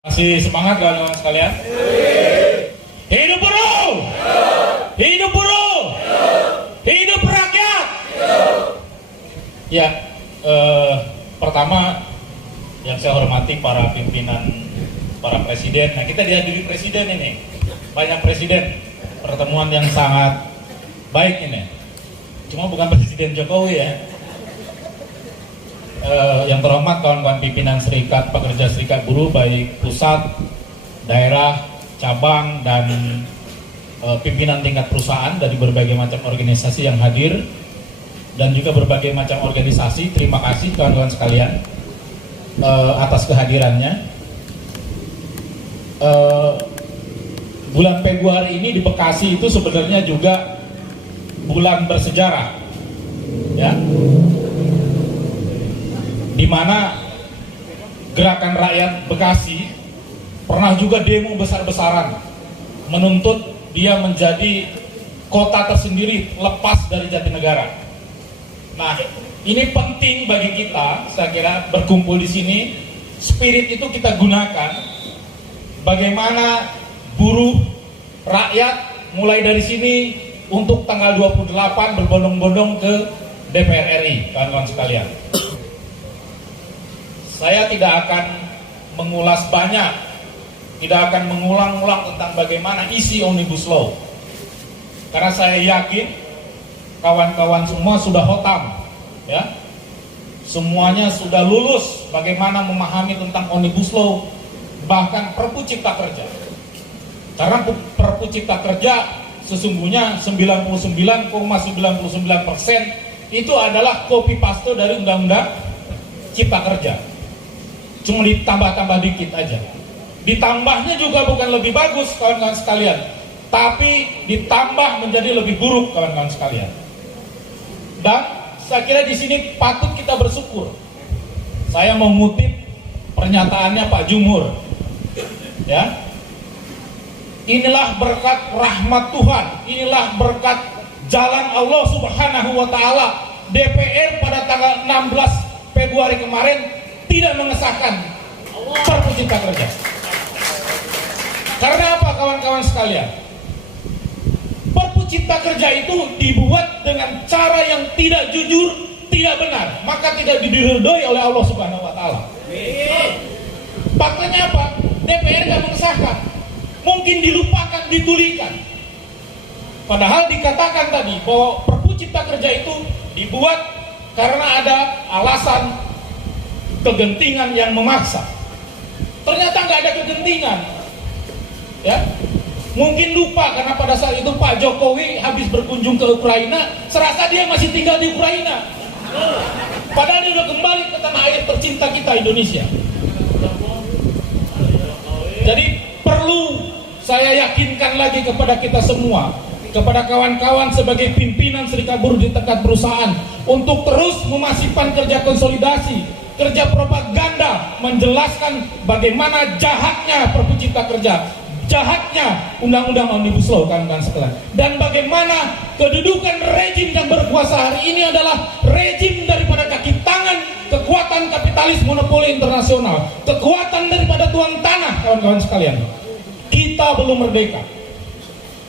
Masih semangat kawan-kawan sekalian? Hidup buruh! Hidup buruh! Hidup rakyat! Ya, pertama yang saya hormati para pimpinan, para presiden. Nah, kita dihadiri presiden ini, banyak presiden. Pertemuan yang sangat baik ini. Cuma bukan Presiden Jokowi ya. Yang terhormat kawan-kawan pimpinan serikat pekerja serikat buruh baik pusat, daerah, cabang dan pimpinan tingkat perusahaan dari berbagai macam organisasi yang hadir dan juga berbagai macam organisasi. Terima kasih kawan-kawan sekalian atas kehadirannya. Bulan Februari ini di Bekasi itu sebenarnya juga bulan bersejarah, ya. Di mana gerakan rakyat Bekasi pernah juga demo besar-besaran menuntut dia menjadi kota tersendiri lepas dari Jatinegara. Nah, ini penting bagi kita, saya kira berkumpul di sini, spirit itu kita gunakan. Bagaimana buruh rakyat mulai dari sini untuk tanggal 28 berbondong-bondong ke DPR RI, kawan-kawan sekalian. Saya tidak akan mengulas banyak, tidak akan mengulang-ulang tentang bagaimana isi Omnibus Law. Karena saya yakin kawan-kawan semua sudah hotam, ya. Semuanya sudah lulus bagaimana memahami tentang Omnibus Law, bahkan Perpu Cipta Kerja. Karena Perpu Cipta Kerja sesungguhnya 99,99% itu adalah copy paste dari Undang-Undang Cipta Kerja. Cuma ditambah-tambah dikit aja. Ditambahnya juga bukan lebih bagus kawan-kawan sekalian, tapi ditambah menjadi lebih buruk kawan-kawan sekalian. Dan saya kira di sini patut kita bersyukur. Saya mengutip pernyataannya Pak Jumhur, ya. Inilah berkat rahmat Tuhan, inilah berkat jalan Allah Subhanahu wa taala. DPR pada tanggal 16 Februari kemarin tidak mengesahkan Perpu Cipta Kerja. Karena apa kawan-kawan sekalian? Perpu Cipta Kerja itu dibuat dengan cara yang tidak jujur, tidak benar, maka tidak diridhoi oleh Allah Subhanahu wa taala. Faktanya apa? DPR tidak mengesahkan. Mungkin dilupakan, ditulikan. Padahal dikatakan tadi bahwa Perpu Cipta Kerja itu dibuat karena ada alasan kegentingan yang memaksa. Ternyata nggak ada kegentingan, ya. Mungkin lupa karena pada saat itu Pak Jokowi habis berkunjung ke Ukraina, serasa dia masih tinggal di Ukraina. Padahal dia sudah kembali ke tanah air tercinta kita, Indonesia. Jadi perlu saya yakinkan lagi kepada kita semua, kepada kawan-kawan sebagai pimpinan serikat buruh di tingkat perusahaan, untuk terus memasifkan kerja konsolidasi, kerja propaganda, menjelaskan bagaimana jahatnya Perpu Cipta Kerja, jahatnya Undang-Undang Omnibus Law, kawan-kawan sekalian, dan bagaimana kedudukan rejim yang berkuasa hari ini adalah rejim daripada kaki tangan kekuatan kapitalis monopoli internasional, kekuatan daripada tuan tanah, kawan-kawan sekalian. Kita belum merdeka.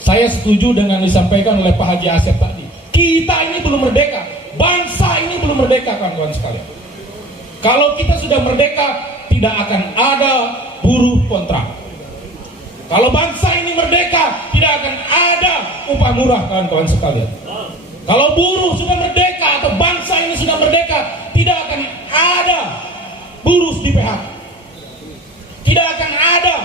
Saya setuju dengan disampaikan oleh Pak Haji Asep tadi. Kita ini belum merdeka, bangsa ini belum merdeka, kawan-kawan sekalian. Kalau kita sudah merdeka, tidak akan ada buruh kontrak. Kalau bangsa ini merdeka, tidak akan ada upah murah, kawan-kawan sekalian. Kalau buruh sudah merdeka atau bangsa ini sudah merdeka, tidak akan ada buruh di PHK. Tidak akan ada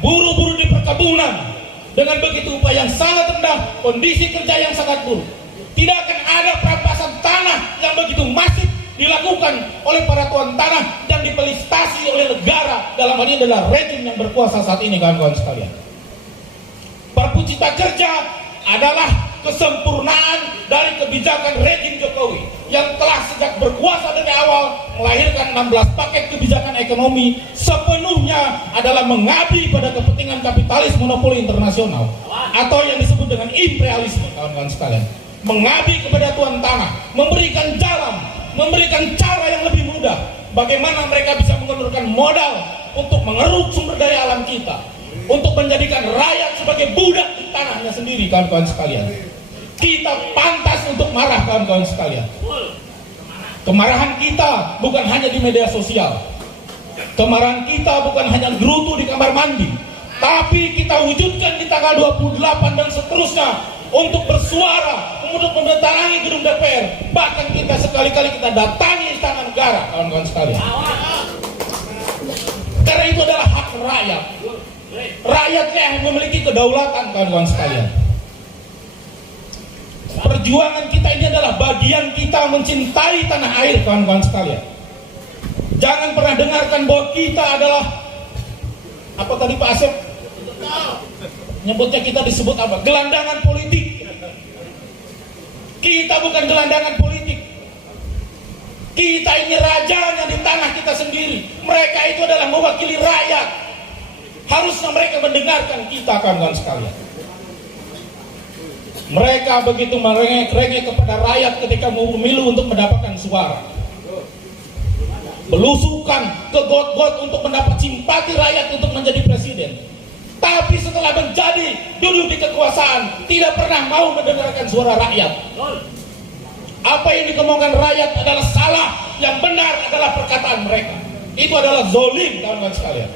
buruh-buruh di perkebunan dengan begitu upah yang sangat rendah, kondisi kerja yang sangat buruk. Tidak akan ada perampasan tanah yang begitu masif dilakukan oleh para tuan tanah dan dipelistasi oleh negara, dalam hal ini adalah rejim yang berkuasa saat ini, kawan-kawan sekalian. Perpu Cipta Kerja adalah kesempurnaan dari kebijakan rejim Jokowi yang telah sejak berkuasa dari awal melahirkan 16 paket kebijakan ekonomi, sepenuhnya adalah mengabdi pada kepentingan kapitalis monopoli internasional atau yang disebut dengan imperialisme, kawan-kawan sekalian. Mengabdi kepada tuan tanah, memberikan jalan, memberikan cara yang lebih mudah bagaimana mereka bisa mengeluarkan modal untuk mengeruk sumber daya alam kita, untuk menjadikan rakyat sebagai budak di tanahnya sendiri, kawan-kawan sekalian. Kita pantas untuk marah, kawan-kawan sekalian. Kemarahan kita bukan hanya di media sosial, kemarahan kita bukan hanya gerutu di kamar mandi, tapi kita wujudkan di tanggal 28 dan seterusnya untuk bersuara, untuk mendatangi gedung DPR, bahkan kita sekali-kali kita datangi istana negara, kawan-kawan sekalian. Karena itu adalah hak rakyat. Rakyatnya yang memiliki kedaulatan, kawan-kawan sekalian. Perjuangan kita ini adalah bagian kita mencintai tanah air, kawan-kawan sekalian. Jangan pernah dengarkan bahwa kita adalah apa tadi Pak Asep nyebutnya, kita disebut apa? Gelandangan politik. Kita bukan gelandangan politik. Kita ini rajanya di tanah kita sendiri. Mereka itu adalah mewakili rakyat. Harusnya mereka mendengarkan kita, kawan-kawan sekalian. Mereka begitu merengek-rengek kepada rakyat ketika mau pemilu untuk mendapatkan suara. Belusukan ke got-got untuk mendapat simpati rakyat untuk menjadi presiden. Tapi setelah menjadi duduk di kekuasaan, tidak pernah mau mendengarkan suara rakyat. Apa yang dikemukakan rakyat adalah salah, yang benar adalah perkataan mereka. Itu adalah zolim, kawan-kawan sekalian.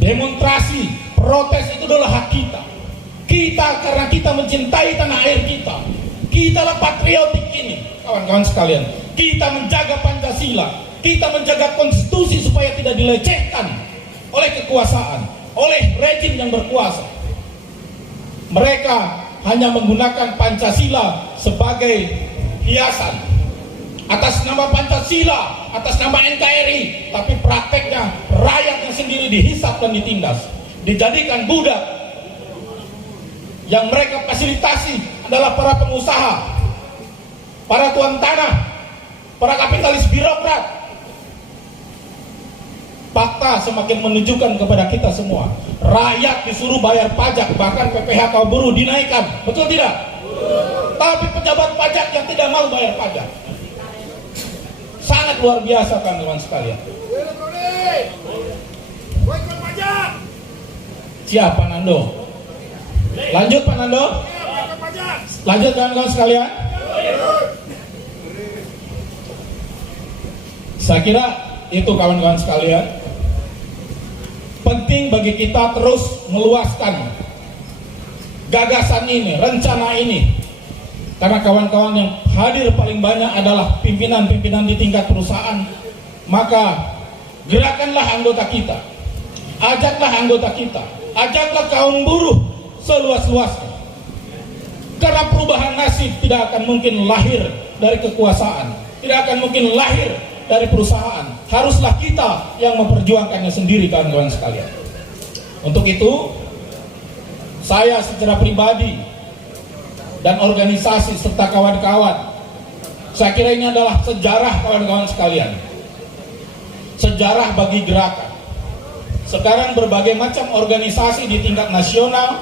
Demonstrasi, protes itu adalah hak kita. Kita karena kita mencintai tanah air kita. Kita lah patriotik ini, kawan-kawan sekalian. Kita menjaga Pancasila, kita menjaga konstitusi supaya tidak dilecehkan oleh kekuasaan, oleh rejim yang berkuasa. Mereka hanya menggunakan Pancasila sebagai hiasan atas nama Pancasila, atas nama NKRI, tapi prakteknya rakyatnya sendiri dihisap dan ditindas, dijadikan budak. Yang mereka fasilitasi adalah para pengusaha, para tuan tanah, para kapitalis birokrat. Fakta semakin menunjukkan kepada kita semua, rakyat disuruh bayar pajak, bahkan PPh kaum buruh dinaikkan, betul tidak? Tapi pejabat pajak yang tidak mau bayar pajak. Sangat luar biasa, kawan-kawan sekalian. Siapa Nando? Lanjut Pak Nando. Lanjut kawan-kawan sekalian. Saya kira itu kawan-kawan sekalian. Penting bagi kita terus meluaskan gagasan ini, rencana ini. Karena kawan-kawan yang hadir paling banyak adalah pimpinan-pimpinan di tingkat perusahaan. Maka gerakanlah anggota kita, ajaklah anggota kita, ajaklah kaum buruh seluas-luasnya. Karena perubahan nasib tidak akan mungkin lahir dari kekuasaan, tidak akan mungkin lahir dari perusahaan. Haruslah kita yang memperjuangkannya sendiri, kawan-kawan sekalian. Untuk itu, saya secara pribadi dan organisasi serta kawan-kawan, saya kira ini adalah sejarah, kawan-kawan sekalian. Sejarah bagi gerakan. Sekarang berbagai macam organisasi di tingkat nasional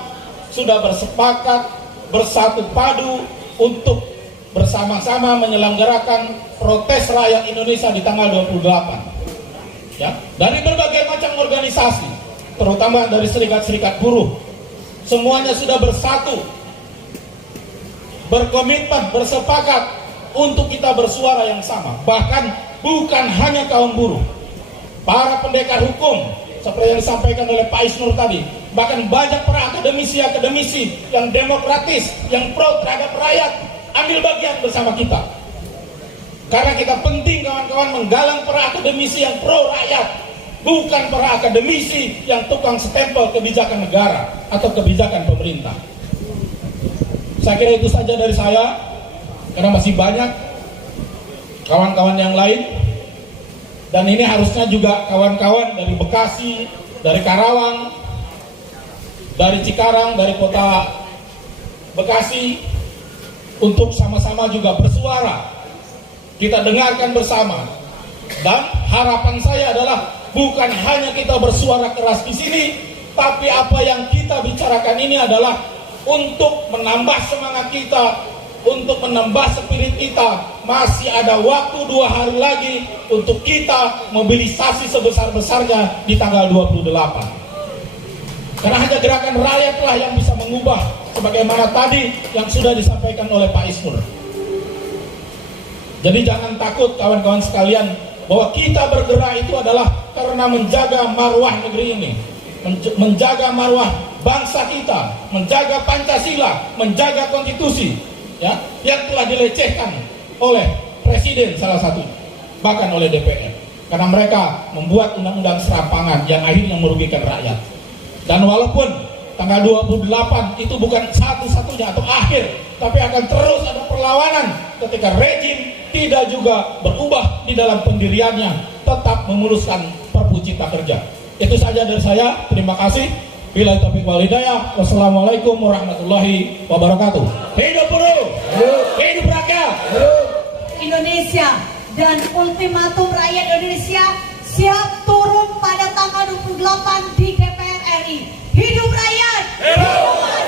sudah bersepakat, bersatu padu untuk bersama-sama menyelenggarakan protes rakyat Indonesia di tanggal 28. Ya, dari berbagai macam organisasi, terutama dari serikat-serikat buruh, semuanya sudah bersatu, berkomitmen, bersepakat untuk kita bersuara yang sama. Bahkan bukan hanya kaum buruh, para pendekar hukum seperti yang disampaikan oleh Pak Isnur tadi, bahkan banyak para akademisi yang demokratis, yang pro terhadap rakyat, ambil bagian bersama kita. Karena kita penting, kawan-kawan, menggalang para akademisi yang pro rakyat, bukan para akademisi yang tukang stempel kebijakan negara atau kebijakan pemerintah. Saya kira itu saja dari saya, karena masih banyak kawan-kawan yang lain. Dan ini harusnya juga kawan-kawan dari Bekasi, dari Karawang, dari Cikarang, dari kota Bekasi, untuk sama-sama juga bersuara. Kita dengarkan bersama. Dan harapan saya adalah bukan hanya kita bersuara keras di sini, tapi apa yang kita bicarakan ini adalah untuk menambah semangat kita, untuk menambah spirit kita. Masih ada waktu 2 hari lagi untuk kita mobilisasi sebesar-besarnya di tanggal 28. Karena hanya gerakan rakyatlah yang bisa mengubah, sebagaimana tadi yang sudah disampaikan oleh Pak Isnur. Jadi jangan takut kawan-kawan sekalian, bahwa kita bergerak itu adalah karena menjaga marwah negeri ini, menjaga marwah bangsa kita, menjaga Pancasila, menjaga konstitusi, ya, yang telah dilecehkan oleh Presiden salah satu, bahkan oleh DPR, karena mereka membuat undang-undang serampangan yang akhirnya merugikan rakyat. Dan walaupun tanggal 28 itu bukan satu-satunya atau akhir, tapi akan terus ada perlawanan ketika rejim tidak juga berubah di dalam pendiriannya, tetap memuluskan Perpu Cipta Kerja. Itu saja dari saya. Terima kasih. Billahi taufiq wal hidayah. Wassalamualaikum warahmatullahi wabarakatuh. Hidup buruh, hidup rakyat, Indonesia, dan ultimatum rakyat Indonesia siap turun pada tanggal 28 di DPR RI. Hidup rakyat! Hidup!